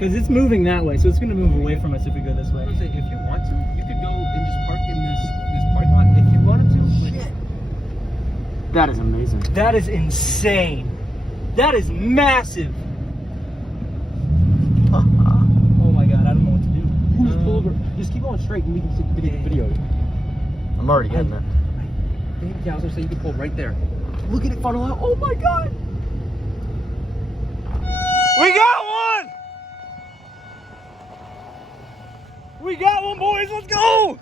Because it's moving that way, so it's gonna move away from us if we go this way. If you want to, you could go and just park in this parking lot if you wanted to. Shit. That is amazing. That is insane. That is massive. Oh my god, I don't know what to do. You just pull over. Just keep going straight and we can see the video. I'm already getting it. Yeah, I was gonna say you can pull right there. Look at it funnel out. Oh my god! We got one! We got one, boys. Let's go!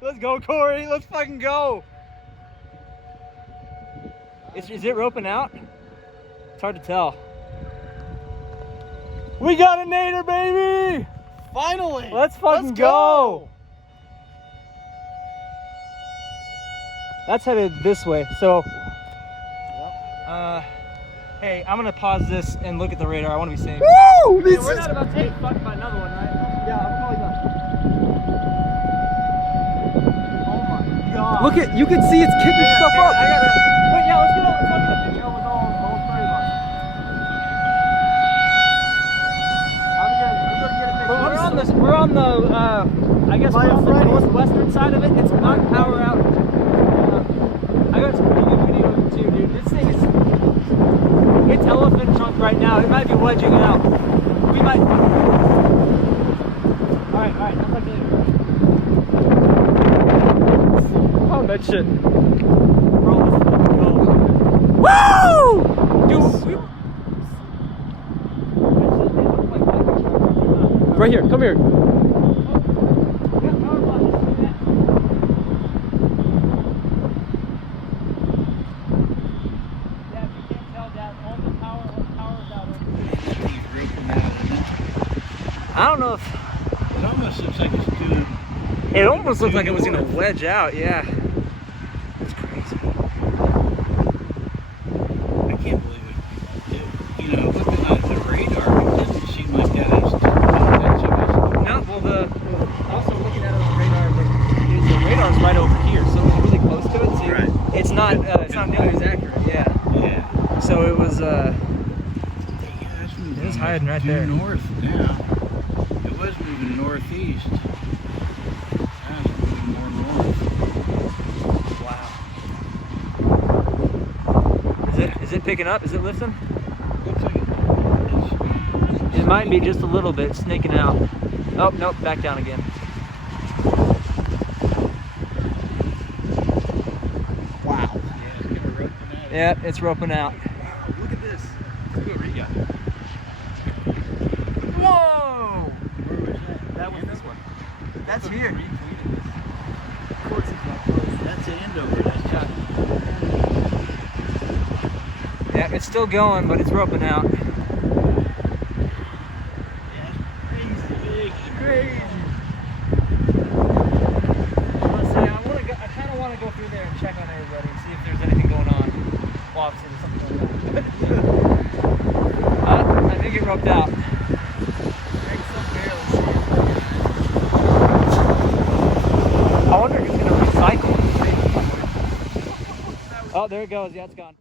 Let's go, Corey. Let's fucking go. Is it roping out? It's hard to tell. We got a nader, baby! Finally! Let's fucking go! That's headed this way, so... hey, I'm gonna pause this and look at the radar. I want to be safe. Woo! Hey, we're not about to get fucked by another one, right? Yeah, I'm calling that. Oh my god. Look at, you can see it's kicking stuff up. I gotta... Wait, yeah, let's get a picture with all three of us. I'm gonna get a picture. We're on the, I guess we're on the northwestern side of it. It's not power out. I got some pretty good video of it too, dude. This thing is... It's elephant trunk right now. It might be wedging out. We might... Alright, that's like it. Oh, that shit. Bro, let's fucking go. Woo! Dude, we... Right here, come here. I don't know if... It almost looks like it's doing... It almost looked like it was going to wedge out, yeah. That's crazy. I can't believe it. You know, looking at the radar, it doesn't seem like that is No, well, also looking at it on radar, the radar's right over here, so it's really close to it. So right. It's not nearly as accurate, yeah. Yeah. So it was, It was hiding right there. North now. It was moving northeast. Now it's moving more north. Wow. Is it picking up? Is it lifting? Looks like It might be just a little bit snaking out. Oh, nope, back down again. wow. Yeah, it's gonna rope out. Yeah, it's roping out. Wow, look at this. Look what we got. Whoa! Where was that? That was this one. That's here. Of course it's not close. That's Andover. That's just... Yeah, it's still going, but it's roping out. Crazy. I kind of want to go through there and check on everybody and see if there's anything going on. Well, obviously there's something going on. I think it roped out. I wonder if it's going to recycle. Oh, there it goes. Yeah, it's gone.